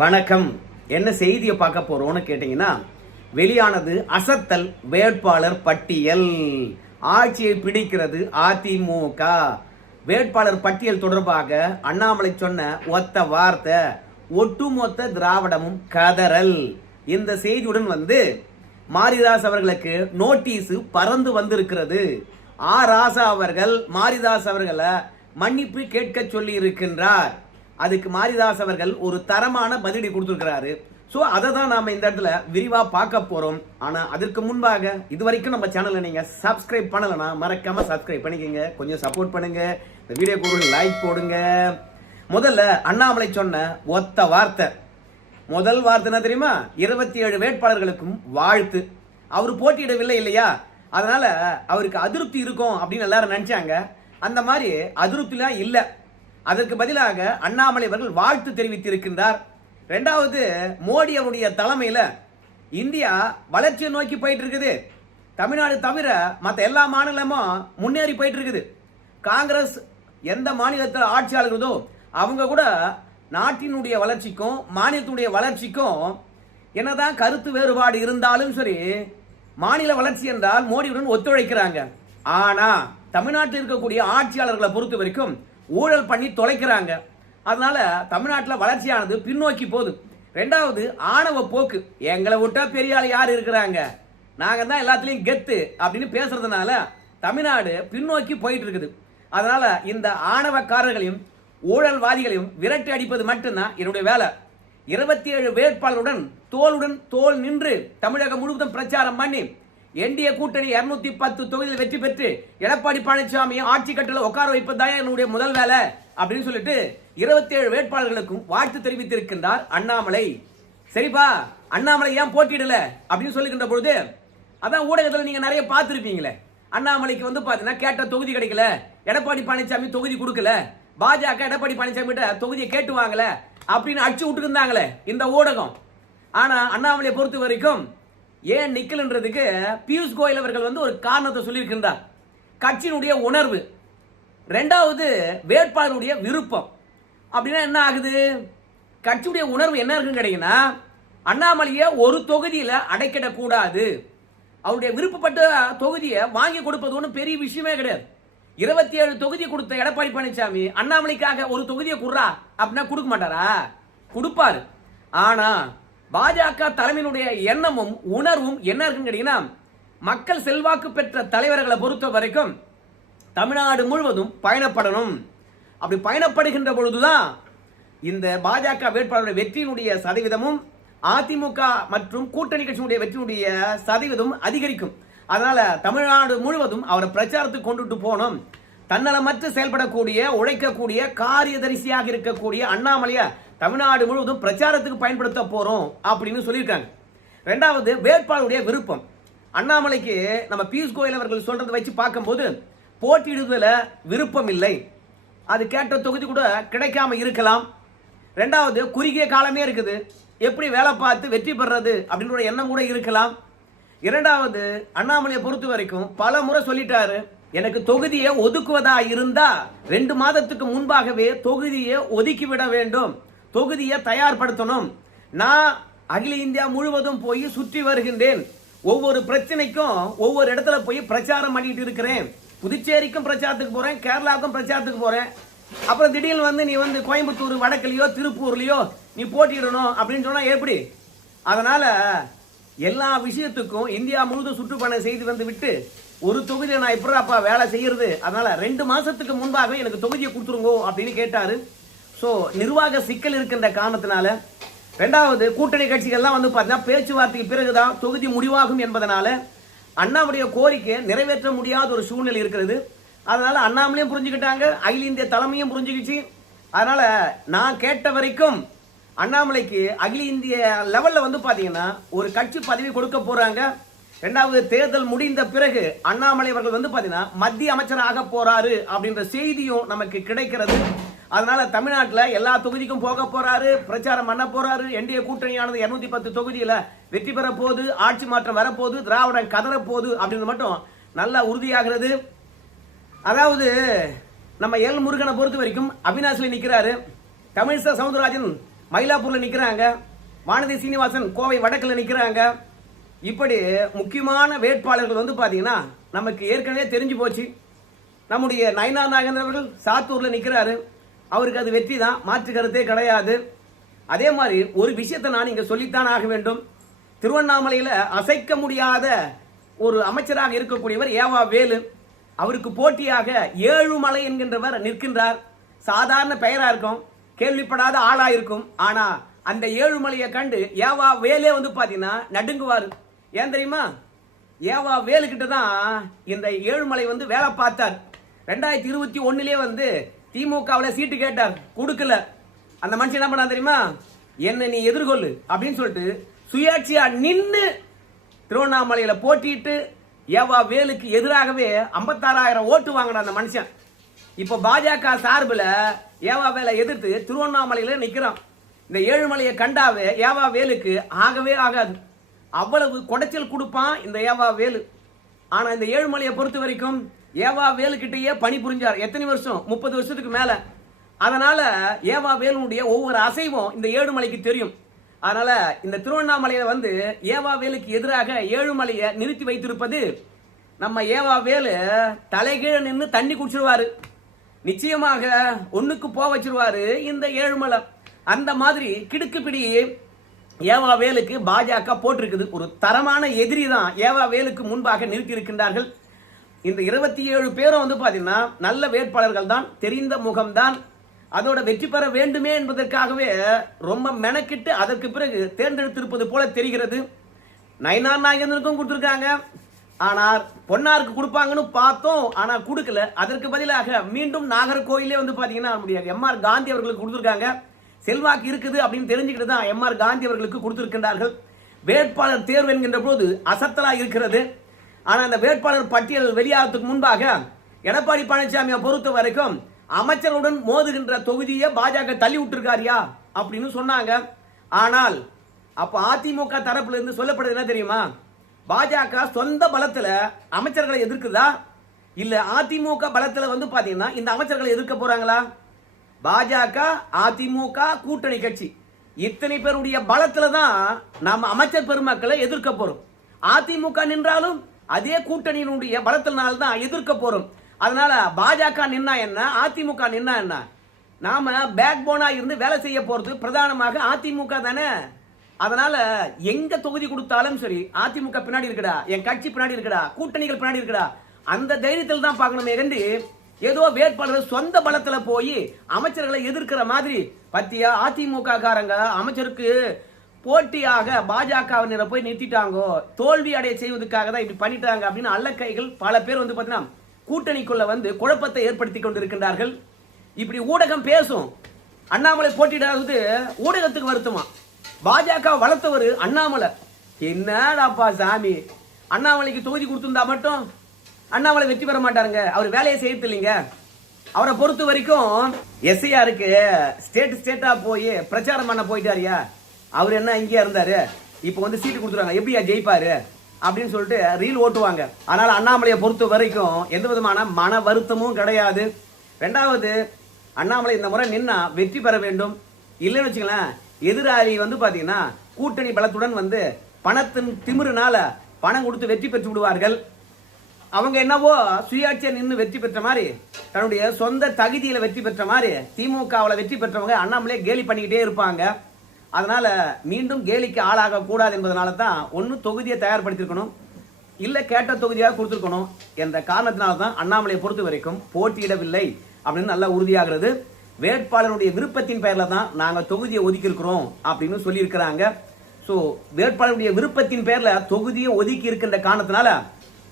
வணக்கம். என்ன செய்தியை பார்க்க போறோம்னு கேட்டீங்கன்னா, வெளியானது அசத்தல் வேட்பாளர் பட்டியல். ஆட்சியை பிடிக்கிறது அதிமுக. வேட்பாளர் பட்டியல் தொடர்பாக அண்ணாமலை சொன்ன ஒத்த வார்த்தை, ஒட்டுமொத்த திராவிடமும் கதறல். இந்த செய்தியுடன் மாரிதாஸ் அவர்களுக்கு நோட்டீஸ் பறந்து வந்திருக்கிறது. ராசா அவர்கள் மாரிதாஸ் அவர்களை மன்னிப்பு கேட்க சொல்லி இருக்கின்றார். அதுக்கு மாரிதாஸ் அவர்கள் ஒரு தரமான பதிலடி கொடுத்திருக்கிறாரு. ஸோ அதை தான் நாம இந்த இடத்துல விரிவா பார்க்க போறோம். ஆனா அதற்கு முன்பாக இதுவரைக்கும் நம்ம சேனலை நீங்க சப்ஸ்கிரைப் பண்ணலனா மறக்காம சப்ஸ்கிரைப் பண்ணிக்கங்க, கொஞ்சம் சப்போர்ட் பண்ணுங்க, இந்த வீடியோக்கு ஒரு லைக் போடுங்க. முதல்ல அண்ணாமலை சொன்ன ஒத்த வார்த்தை, முதல் வார்த்தை என்ன தெரியுமா? 27 வேட்பாளர்களுக்கும் வாழ்த்து. அவர் போட்டியிடவில்லை இல்லையா, அதனால அவருக்கு அதிருப்தி இருக்கும் அப்படின்னு எல்லாரும் நினைச்சாங்க. அந்த மாதிரி அதிருப்திலாம் இல்ல. அதற்கு பதிலாக அண்ணாமலை அவர்கள் வாழ்த்து தெரிவித்திருக்கின்றார். இரண்டாவது, மோடி அவருடைய தலைமையில இந்தியா வளர்ச்சியை நோக்கி போயிட்டு இருக்குது. தமிழ்நாடு தவிர மற்ற எல்லா மாநிலமும் முன்னேறி போயிட்டு இருக்குது. காங்கிரஸ் எந்த மாநிலத்தில் ஆட்சியாளர்களோ அவங்க கூட நாட்டினுடைய வளர்ச்சிக்கும் மாநிலத்தினுடைய வளர்ச்சிக்கும் என்னதான் கருத்து வேறுபாடு இருந்தாலும் சரி, மாநில வளர்ச்சி என்றால் மோடியுடன் ஒத்துழைக்கிறாங்க. ஆனா தமிழ்நாட்டில் இருக்கக்கூடிய ஆட்சியாளர்களை பொறுத்த வரைக்கும் ஊழல் பண்ணி தொலைக்கிறாங்க. அதனால தமிழ்நாட்டில் வளர்ச்சியானது பின்னோக்கி போகுது. ரெண்டாவது, ஆணவ போக்கு. எங்களை விட்டா பெரிய ஆள் யார் இருக்கிறாங்க, நாங்க தான் எல்லாத்துலயும் கெத்து அப்படின்னு பேசுறதுனால தமிழ்நாடு பின்னோக்கி போயிட்டு இருக்குது. அதனால இந்த ஆணவக்காரர்களையும் ஊழல்வாதிகளையும் விரட்டி அடிப்பது மட்டும்தான் என்னுடைய வேலை. 27 வேட்பாளருடன் தோளுடன் தோல் நின்று தமிழகம் முழுவதும் பிரச்சாரம் பண்ணி என்டிஏ கூட்டணி 210 தொகுதியில் வெற்றி பெற்று எடப்பாடி பழனிசாமி ஆட்சி கட்டளை உட்கார வைப்பதுதான் என்னுடைய முதல் வேலை அப்படின்னு சொல்லிட்டு 27 வேட்பாளர்களுக்கும் வாழ்த்து தெரிவித்திருக்கின்றார் அண்ணாமலை. சரிப்பா, அண்ணாமலை ஏன் போட்டியிடல அப்படின்னு சொல்லுகின்ற பொழுது, அதான் ஊடகத்தில் நீங்க நிறைய பார்த்திருப்பீங்களே, அண்ணாமலைக்கு பாத்தீங்கன்னா கேட்ட தொகுதி கிடைக்கல, எடப்பாடி பழனிசாமி தொகுதி கொடுக்கல, பாஜக எடப்பாடி பழனிசாமி கிட்ட தொகுதியை கேட்டு வாங்கல அப்படின்னு அடிச்சு விட்டு இருந்தாங்களே இந்த ஊடகம். ஆனா அண்ணாமலையை பொறுத்த வரைக்கும் ஏன் நிக்கலன்றதுக்கு பியூஷ் கோயல் அவர்கள் ஒரு காரணத்தை சொல்லியிருக்கின்றார். கட்சியினுடைய உணர்வு, ரெண்டாவது வேட்பாளருடைய விருப்பம். அப்படின்னா என்ன ஆகுது? கட்சியுடைய உணர்வு என்ன இருக்குன்னு கேட்டீங்கன்னா, அண்ணாமலையை ஒரு தொகுதியில அடைக்கிடக்கூடாது, அவருடைய விருப்பப்பட்ட தொகுதியை வாங்கி கொடுப்பது ஒன்றும் பெரிய விஷயமே கிடையாது. 27 தொகுதி கொடுத்த எடப்பாடி பழனிசாமி அண்ணாமலைக்காக ஒரு தொகுதியை குடுறா அப்படின்னா கொடுக்க மாட்டாரா? கொடுப்பாரு. ஆனா பாஜக தலைமையினுடைய எண்ணமும் உணர்வும் என்ன இருக்குன்னு கேட்டீங்கன்னா, மக்கள் செல்வாக்கு பெற்ற தலைவர்களை பொறுத்த வரைக்கும் தமிழ்நாடு முழுவதும் பயணப்படணும். அப்படி பயணப்படுகின்ற பொழுதுதான் இந்த பாஜக வேட்பாளருடைய வெற்றியினுடைய சதவீதமும் அதிமுக மற்றும் கூட்டணி கட்சியினுடைய வெற்றியினுடைய சதவீதம் அதிகரிக்கும். அதனால தமிழ்நாடு முழுவதும் அவரை பிரச்சாரத்துக்கு கொண்டுட்டு போனோம். தன்னலமற்று செயல்படக்கூடிய உழைக்கக்கூடிய காரியதரிசியாக இருக்கக்கூடிய அண்ணாமலைய தமிழ்நாடு முழுவதும் பிரச்சாரத்துக்கு பயன்படுத்த போறோம் அப்படின்னு சொல்லியிருக்காங்க. ரெண்டாவது, வேட்பாளருடைய விருப்பம். அண்ணாமலைக்கு நம்ம பியூஷ் கோயல் அவர்கள் சொல்றதை வச்சு பார்க்கும்போது போட்டியிடுவதில் விருப்பம் இல்லை, அது கேட்ட தொகுதி கூட கிடைக்காம இருக்கலாம். ரெண்டாவது, குறுகிய காலமே இருக்குது, எப்படி வேலை பார்த்து வெற்றி பெறது அப்படின்ற எண்ணம் கூட இருக்கலாம். இரண்டாவது, அண்ணாமலையை பொறுத்த வரைக்கும் பல முறை சொல்லிட்டாரு, எனக்கு தொகுதியை ஒதுக்குவதா இருந்தா 2 மாதத்துக்கு முன்பாகவே தொகுதியை ஒதுக்கிவிட வேண்டும், தொகுதியை தயார்படுத்தணும். நான் அகில இந்தியா முழுவதும் போய் சுற்றி வருகின்றேன், ஒவ்வொரு பிரச்சனைக்கும் ஒவ்வொரு இடத்துல போய் பிரச்சாரம் பண்ணிட்டு இருக்கிறேன். புதுச்சேரிக்கும் பிரச்சாரத்துக்கு போறேன், கேரளாவுக்கும் பிரச்சாரத்துக்கு போறேன். அப்புறம் திடீர்னு நீ கோயம்புத்தூர் வடக்குலயோ திருப்பூர்லயோ நீ போட்டியிடணும் அப்படின்னு சொன்னா எப்படி? அதனால எல்லா விஷயத்துக்கும் இந்தியா முழுவதும் சுற்றுப்பயணம் செய்து விட்டு ஒரு தொகுதியை நான் எப்படாப்பா வேலை செய்யறது, அதனால 2 மாசத்துக்கு முன்பாக எனக்கு தொகுதியை கொடுத்துருங்கோ அப்படின்னு கேட்டாரு. ஸோ நிர்வாக சிக்கல் இருக்கின்ற காரணத்தினால. ரெண்டாவது, கூட்டணி கட்சிகள்லாம் பார்த்தீங்கன்னா பேச்சுவார்த்தைக்கு பிறகுதான் தொகுதி முடிவாகும் என்பதனால அண்ணாமலைய கோரிக்கை நிறைவேற்ற முடியாத ஒரு சூழ்நிலை இருக்கிறது. அதனால அண்ணாமலையும் புரிஞ்சுக்கிட்டாங்க, அகில இந்திய தலைமையும் புரிஞ்சுக்கிச்சு. அதனால நான் கேட்ட வரைக்கும் அண்ணாமலைக்கு அகில இந்திய லெவல்ல பாத்தீங்கன்னா ஒரு கட்சி பதவி கொடுக்க போறாங்க. இரண்டாவது, தேர்தல் முடிந்த பிறகு அண்ணாமலை அவர்கள் பாத்தீங்கன்னா மத்திய அமைச்சராக போறாரு அப்படின்ற செய்தியும் நமக்கு கிடைக்கிறது. அதனால தமிழ்நாட்டில் எல்லா தொகுதிக்கும் போக போறாரு, பிரச்சாரம் பண்ண போறாரு. என்டிஏ கூட்டணியானது 210 தொகுதியில வெற்றி பெற போது, ஆட்சி மாற்றம் வரப்போது, திராவிடம் கதற போது அப்படின்னு மட்டும் நல்லா உறுதியாகிறது. அதாவது நம்ம எல் முருகனை பொறுத்த வரைக்கும் அவினாசில நிக்கிறாரு, தமிழிசை சவுந்தரராஜன் மயிலாப்பூர்ல நிக்கிறாங்க, வானதி சீனிவாசன் கோவை வடக்குல நிக்கிறாங்க. இப்படி முக்கியமான வேட்பாளர்கள் வந்து பாத்தீங்கன்னா நமக்கு ஏற்கனவே தெரிஞ்சு போச்சு. நம்முடைய நயினார் நாகேந்திரன் அவர்கள் சாத்தூர்ல நிக்கிறாரு, அவருக்கு அது வெற்றி தான், மாற்று கருத்தே கிடையாது. அதே மாதிரி ஒரு விஷயத்தை நான் இங்க சொல்லித்தான் ஆக வேண்டும். திருவண்ணாமலையில அசைக்க முடியாத ஒரு அமைச்சராக இருக்கக்கூடியவர் ஏவா வேலு. அவருக்கு போட்டியாக ஏழுமலை என்கின்றவர் நிற்கின்றார். சாதாரண பெயரா இருக்கும், கேள்விப்படாத ஆளா இருக்கும். ஆனா அந்த ஏழுமலையை கண்டு ஏவா வேலே வந்து பாத்தீங்கன்னா நடுங்குவாரு. ஏன் தெரியுமா? ஏவா வேலு கிட்ட தான் இந்த ஏழுமலை வந்து வேலை பார்த்தார். 2021 வந்து திமுகவில் சீட்டு கேட்டார், கொடுக்கல. அந்த மனுஷன் என்ன பண்ணா தெரியுமா? என்ன நீ எதிர்கொள்ளு அப்படின்னு சொல்லிட்டு சுயேட்சையா நின்று திருவண்ணாமலையில போட்டிட்டு ஏவா வேலுக்கு எதிராகவே 56,000 ஓட்டு வாங்கின அந்த மனுஷன். இப்ப பாஜக சார்பில் ஏவா வேலை எதிர்த்து திருவண்ணாமலையில நிக்கிறான். இந்த ஏழுமலையை கண்டாவே ஏவா வேலுக்கு ஆகவே ஆகாது. அவ்வளவு குடைச்சல் கொடுப்பான் இந்த ஏவா வேலு. ஆனா இந்த ஏழுமலையை பொறுத்த வரைக்கும் ஏவா வேலு கிட்டேயே பணி புரிஞ்சார். எத்தனை வருஷம்? 30 வருஷத்துக்கு மேல. அதனால ஏவா வேலுடைய ஒவ்வொரு அசைவும் இந்த ஏழுமலைக்கு தெரியும். அதனால இந்த திருவண்ணாமலையில வந்து ஏவா வேலுக்கு எதிராக ஏழுமலையை நிறுத்தி வைத்திருப்பது நம்ம ஏவா வேலு தலைகீழ நின்று தண்ணி குடிச்சிருவாரு. நிச்சயமாக ஒண்ணுக்கு போக வச்சிருவாரு இந்த ஏழுமலை. அந்த மாதிரி கிடுக்குப்பிடி ஏவா வேலுக்கு பாஜக போட்டிருக்குது. ஒரு தரமான எதிரி தான் ஏவா வேலுக்கு முன்பாக நிறுத்தி இருக்கின்றார்கள். இந்த 27 பேரும் வந்து பாத்தீங்கன்னா நல்ல வேட்பாளர்கள் தான், தெரிந்த முகம்தான். அதோட வெற்றி பெற வேண்டுமே என்பதற்காகவே ரொம்ப மெனக்கிட்டு அதற்கு பிறகு தேர்ந்தெடுத்திருப்பது போல தெரிகிறது. நயினார் நாகேந்திரனுக்கும் கொடுத்திருக்காங்க, ஆனால் பொன்னாருக்கு கொடுப்பாங்கன்னு பார்த்தோம், ஆனா கொடுக்கல. அதற்கு பதிலாக மீண்டும் நாகர்கோயிலே வந்து பாத்தீங்கன்னா நம்முடைய எம்.ஆர். காந்தி அவர்களுக்கு கொடுத்திருக்காங்க. செல்வாக்கு இருக்குது அப்படின்னு தெரிஞ்சுக்கிட்டு தான் எம்.ஆர். காந்தி அவர்களுக்கு கொடுத்திருக்கின்றார்கள். வேட்பாளர் தேர்வு என்கின்ற போது அசத்தலா இருக்கிறது. ஆனா அந்த வேட்பாளர் பட்டியல் வெளியாகிறதுக்கு முன்பாக எடப்பாடி பழனிசாமியை பொறுத்த வரைக்கும் அமைச்சர்களுடன் மோதுகின்ற தொகுதியை பாஜக தள்ளி விட்டுருக்காரியா அப்படின்னு சொன்னாங்க. ஆனால் அப்ப அதிமுக தரப்புல இருந்து சொல்லப்படுது என்ன தெரியுமா? பாஜக சொந்த பலத்துல அமைச்சர்களை எதிர்க்குதா, இல்ல அதிமுக பலத்துல வந்து பாத்தீங்கன்னா இந்த அமைச்சர்களை எதிர்க்க போறாங்களா? பாஜக அதிமுக கூட்டணி கட்சி இத்தனை பேருடைய பலத்துல தான் நாம அமைச்சர் பெருமக்களை எதிர்க்க போறோம். அதிமுக நின்றாலும் அதே கூட்டணியினுடைய பலத்தினால தான் எதிர்க்க போறோம். அதனால பாஜக நின்னா என்ன, அதிமுக நின்னா என்ன, நாம பேக் போனா இருந்து வேலை செய்ய போறது பிரதானமாக அதிமுக தானே. அதனால எங்க தொகுதி கொடுத்தாலும் சரி அதிமுக பின்னாடி இருக்குடா, என் கட்சி பின்னாடி இருக்குடா, கூட்டணிகள் பின்னாடி இருக்குடா, அந்த தைரியத்தில் தான் பார்க்கணுமே கண்டு ஏதோ வேட்பாளர் சொந்த பலத்துல போய் அமைச்சர்களை எதிர்க்கிற மாதிரி பத்தியா அதிமுக காரங்க அமைச்சருக்கு போட்டியாக பாஜகவினரை போய் நிறுத்திட்டாங்கோ, தோல்வி அடைய செய்வதற்காக தான் இப்படி பண்ணிட்டாங்க அப்படின்னு அல்லக்கைகள் பல பேர் வந்து பாத்தீங்கன்னா கூட்டணிக்குள்ள வந்து குழப்பத்தை ஏற்படுத்தி கொண்டிருக்கின்றார்கள். இப்படி ஊடகம் பேசும். அண்ணாமலை போட்டியிடாதது ஊடகத்துக்கு வருத்தமா? பாஜக வளர்த்தவர் அண்ணாமலை. என்னடாப்பா சாமி, அண்ணாமலைக்கு தொகுதி கொடுத்திருந்தா மட்டும் அண்ணாமலை வெற்றி பெற மாட்டாருங்க. அவர் வேலையை செய்யறது இல்லைங்க. அவரை பொறுத்த வரைக்கும் எஸ்ஐஆருக்கு ஸ்டேட்டா போய் பிரச்சாரம் பண்ண போயிட்டாரியா? அவர் என்ன இங்கே இருந்தாரு, இப்ப வந்து சீட்டு கொடுத்துருவாங்க, எப்படியா ஜெயிப்பாரு அப்படின்னு சொல்லிட்டு ரீல் ஓட்டுவாங்க. அதனால அண்ணாமலையை பொறுத்த வரைக்கும் எந்த விதமான மன வருத்தமும் கிடையாது. ரெண்டாவது, அண்ணாமலை இந்த முறை நின்னா வெற்றி பெற வேண்டும். இல்லைன்னு வச்சுங்களேன், எதிராளி வந்து பாத்தீங்கன்னா கூட்டணி பலத்துடன் வந்து பணத்தின் திமிருனால பணம் கொடுத்து வெற்றி பெற்று விடுவார்கள். அவங்க என்னவோ சுயாட்சியா நின்று வெற்றி பெற்ற மாதிரி, தன்னுடைய சொந்த தகுதியில வெற்றி பெற்ற மாதிரி திமுகவில் வெற்றி பெற்றவங்க அண்ணாமலை கேலி பண்ணிக்கிட்டே இருப்பாங்க. அதனால மீண்டும் கேலிக்கு ஆளாக கூடாது என்பதனால தான் ஒன்னு தொகுதியை தயார்படுத்திருக்கணும், இல்ல கேட்ட தொகுதியாக கொடுத்திருக்கணும் என்ற காரணத்தினால தான் அண்ணாமலையை பொறுத்த வரைக்கும் போட்டியிடவில்லை அப்படின்னு நல்லா உறுதியாகிறது. வேட்பாளருடைய விருப்பத்தின் பெயர்ல தான் நாங்க தொகுதியை ஒதுக்கி இருக்கிறோம் அப்படின்னு சொல்லி இருக்கிறாங்க. சோ வேட்பாளருடைய விருப்பத்தின் பெயர்ல தொகுதியை ஒதுக்கி இருக்கின்ற காரணத்தினால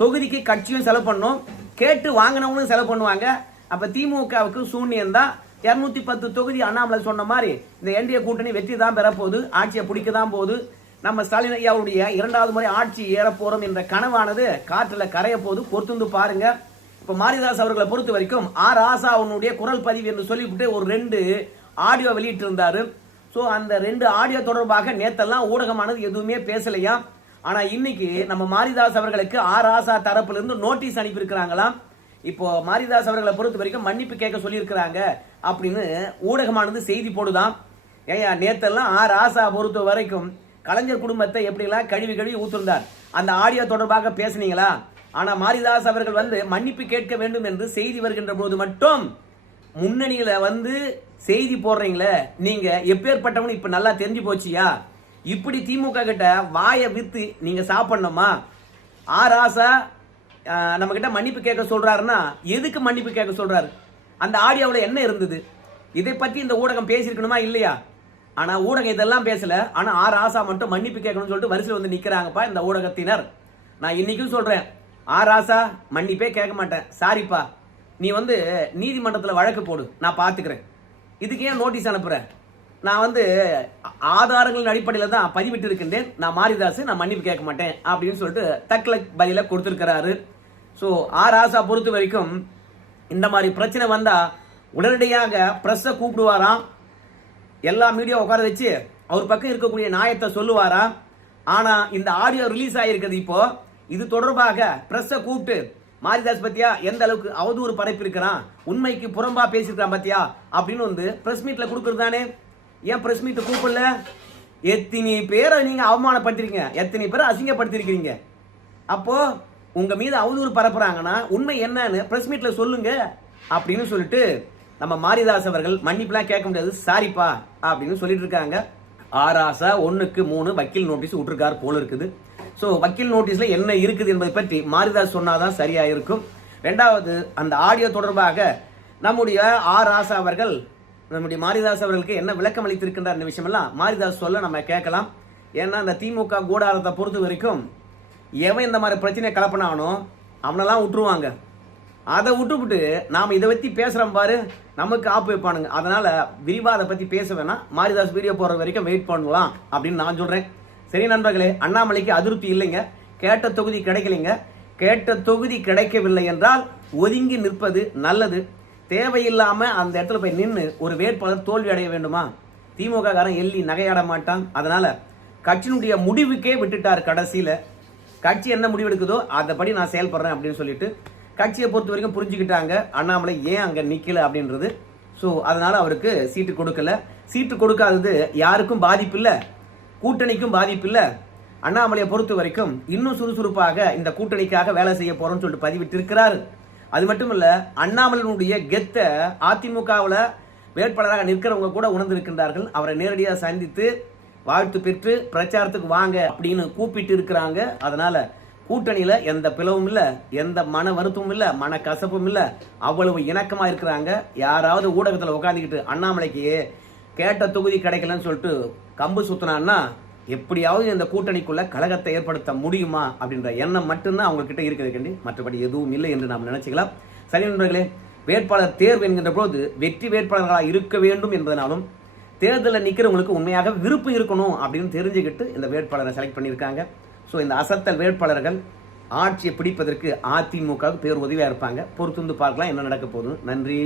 தொகுதிக்கு கட்சியும் செலவு பண்ணும், கேட்டு வாங்கினவங்களும் செலவு பண்ணுவாங்க. அப்ப திமுகவுக்கு சூன்யம் தான். 210 தொகுதி அண்ணாமலை சொன்ன மாதிரி இந்த என்டிஏ கூட்டணி வெற்றி தான் பெற போகுது, ஆட்சியை பிடிக்க தான் போகுது. நம்ம ஸ்டாலின் ஐயாவுடைய 2வது முறை ஆட்சி ஏறப்போறோம் என்ற கனவானது காற்றுல கரைய போது, பொறுத்து பாருங்க. இப்ப மாரிதாஸ் அவர்களை பொறுத்த வரைக்கும் ராசா அவனுடைய குரல் பதிவு என்று சொல்லிவிட்டு ஒரு 2 ஆடியோ வெளியிட்டு இருந்தாரு. சோ அந்த 2 ஆடியோ தொடர்பாக நேத்தெல்லாம் ஊடகமானது எதுவுமே பேசலையா. ஆனா இன்னைக்கு நம்ம மாரிதாஸ் அவர்களுக்கு ராசா தரப்புல இருந்து நோட்டீஸ் அனுப்பி இருக்கிறாங்களாம். இப்போ மாரிதாஸ் அவர்களை பொறுத்த வரைக்கும் மன்னிப்பு கேட்க சொல்லி இருக்கிறாங்க அப்படின்னு ஊடகமானது செய்தி போடுதான். ஏயா நேத்தெல்லாம் ராசா பொறுத்த வரைக்கும் கலைஞர் குடும்பத்தை எப்படிலாம் கழுவி கழுவி ஊத்துந்தார். அந்த ஆடியோ தொடர்பாக பேசுனீங்களா? ஆனா மாரிதாஸ் அவர்கள் வந்து மன்னிப்பு கேட்க வேண்டும் என்று செய்தி வருகின்ற போது மட்டும் முன்னணியில வந்து செய்தி போடுறீங்களே, நீங்க எப்பேற்பட்டவனு இப்ப நல்லா தெரிஞ்சு போச்சியா? இப்படி திமுக கிட்ட வாயை வித்து நீங்க சாப்பிடணுமா? ராசா நம்ம கிட்ட மன்னிப்பு கேட்க சொல்றாருன்னா எதுக்கு மன்னிப்பு கேட்க சொல்றாரு? அந்த ஆடியோவில் என்ன இருந்தது? இதை பற்றி இந்த ஊடகம் பேசியிருக்கணுமா இல்லையா? ஆனா ஊடகம் இதெல்லாம் பேசல. ஆனா ராசா மட்டும் மன்னிப்பு கேட்கணும்னு சொல்லிட்டு வரிசையில் வந்து நிக்கிறாங்கப்பா இந்த ஊடகத்தினர். நான் இன்னைக்கும் சொல்றேன், ராசா மன்னிப்பே கேட்க மாட்டேன், சாரிப்பா, நீ வந்து நீதிமன்றத்தில் வழக்கு போடு, நான் பார்த்துக்கிறேன். இதுக்கு ஏன் நோட்டீஸ் அனுப்புறேன்? நான் வந்து ஆதாரங்களின் அடிப்படையில் தான் பதிவிட்டு இருக்கின்றேன். நான் மாரிதாஸ், நான் மன்னிப்பு கேட்க மாட்டேன் அப்படின்னு சொல்லிட்டு தக்கல பதில கொடுத்திருக்கிறாரு. ஸோ ராசா பொறுத்த வரைக்கும் இந்த மாதிரி பிரச்சனை வந்தா உடனடியாக பிரஸ்ஸை கூப்பிடுவாராம், எல்லா மீடியா உட்கார வச்சு அவர் பக்கம் இருக்கக்கூடிய நியாயத்தை சொல்லுவாரா? ஆனா இந்த ஆடியோ ரிலீஸ் ஆகிருக்கிறது இப்போ, இது தொடர்பாக பிரஸ்ஸை கூப்பிட்டு மாரிதாஸ் பத்தியா எந்த அளவுக்கு அவதூறு பரப்பி இருக்கிறான், உண்மைக்கு புறம்பா பேசிருக்கான் பத்தியா அப்படின்னு வந்து பிரஸ் மீட்ல கொடுக்கறது தானே. ஏன் பிரஸ் மீட் கூப்பிடல? எத்தனை பேரை நீங்க அவமானப்படுத்திருக்கீங்க, எத்தனை பேரை அசிங்கப்படுத்திருக்கீங்க. அப்போ உங்க மீது அவதூறு பரப்புறாங்கன்னா உண்மை என்னன்னு பிரஸ் மீட்ல சொல்லுங்க அப்படின்னு சொல்லிட்டு நம்ம மாரிதாஸ் அவர்கள் மன்னிப்புலாம் கேட்க முடியாது, சாரிப்பா அப்படின்னு சொல்லிட்டு இருக்காங்க. ராசா 1-3 வக்கீல் நோட்டீஸ் விட்டுருக்காரு போல இருக்குது. ஸோ வக்கீல் நோட்டீஸ்ல என்ன இருக்குது என்பதை பற்றி மாரிதாஸ் சொன்னாதான் சரியா இருக்கும். ரெண்டாவது, அந்த ஆடியோ தொடர்பாக நம்முடைய ராசா அவர்கள் நம்முடைய மாரிதாஸ் அவர்களுக்கு என்ன விளக்கம் அளித்திருக்கின்ற இந்த விஷயமெல்லாம் மாரிதாஸ் சொல்ல நம்ம கேட்கலாம். ஏன்னா அந்த திமுக கூடாரத்தை பொறுத்த வரைக்கும் எவன் இந்த மாதிரி பிரச்சனையை கலப்பினானோ அவனெல்லாம் விட்டுருவாங்க. அதை விட்டுவிட்டு நாம இதை பத்தி பேசுறோம் பாரு, நமக்கு ஆப்பு வைப்பானுங்க. அதனால விரிவா அதை பத்தி பேச வேணாம், மாரிதாஸ் வீடியோ போடுற வரைக்கும் வெயிட் பண்ணலாம் அப்படின்னு நான் சொல்றேன். சரி நண்பர்களே, அண்ணாமலைக்கு அதிருப்தி இல்லைங்க, கேட்ட தொகுதி கிடைக்கலைங்க. கேட்ட தொகுதி கிடைக்கவில்லை என்றால் ஒதுங்கி நிற்பது நல்லது. தேவையில்லாம அந்த இடத்துல போய் நின்று ஒரு வேட்பாளர் தோல்வி அடைய வேண்டுமா? திமுக காரன் எள்ளி நகையாட மாட்டான். அதனால கட்சியினுடைய முடிவுக்கே விட்டுட்டார். கடைசியில கட்சி என்ன முடிவு எடுக்குதோ அதைப்படி நான் செயல்படுறேன் அப்படின்னு சொல்லிட்டு கட்சியை பொறுத்த வரைக்கும் புரிஞ்சுக்கிட்டாங்க அண்ணாமலை ஏன் அங்க நிக்கல அப்படின்றது. ஸோ அதனால அவருக்கு சீட்டு கொடுக்கல. சீட்டு கொடுக்காதது யாருக்கும் பாதிப்பு இல்லை, கூட்டணிக்கும் பாதிப்பு இல்லை. அண்ணாமலையை பொறுத்த வரைக்கும் இன்னும் சுறுசுறுப்பாக இந்த கூட்டணிக்காக வேலை செய்ய போறோம்னு சொல்லிட்டு பதிவிட்டு இருக்கிறாரு. அது மட்டும் இல்ல, அண்ணாமலையினுடைய கெத்த அதிமுகவில் வேட்பாளராக நிற்கிறவங்க கூட உணர்ந்திருக்கின்றார்கள். அவரை நேரடியாக சந்தித்து வாழ்த்து பெற்று பிரச்சாரத்துக்கு வாங்க அப்படின்னு கூப்பிட்டு இருக்கிறாங்க. அதனால கூட்டணியில எந்த பிளவும் இல்ல, எந்த மன வருத்தமும் இல்ல, மன கசப்பும் இல்ல, அவ்வளவு இணக்கமா இருக்கிறாங்க. யாராவது ஊடகத்துல உட்காந்துக்கிட்டு அண்ணாமலைக்கு கேட்ட தொகுதி கிடைக்கலன்னு சொல்லிட்டு கம்பு சுத்தினான்னா எப்படியாவது இந்த கூட்டணிக்குள்ள கலகத்தை ஏற்படுத்த முடியுமா அப்படின்ற எண்ணம் மட்டும்தான் அவங்க கிட்ட இருக்கிறது, மற்றபடி எதுவும் இல்லை என்று நாம் நினைச்சுக்கலாம். சரி நண்பர்களே, வேட்பாளர் தேர்வு என்கின்ற போது வெற்றி வேட்பாளர்களாக இருக்க வேண்டும் என்பதனாலும் தேர்தலில் நிற்கிறவங்களுக்கு உண்மையாக விருப்பம் இருக்கணும் அப்படின்னு தெரிஞ்சுக்கிட்டு இந்த வேட்பாளரை செலக்ட் பண்ணியிருக்காங்க. ஸோ இந்த அசத்தல் வேட்பாளர்கள் ஆட்சியை பிடிப்பதற்கு அதிமுக பேர் உதவியாக இருப்பாங்க. பொறுத்து பார்க்கலாம் என்ன நடக்க போகுது. நன்றி.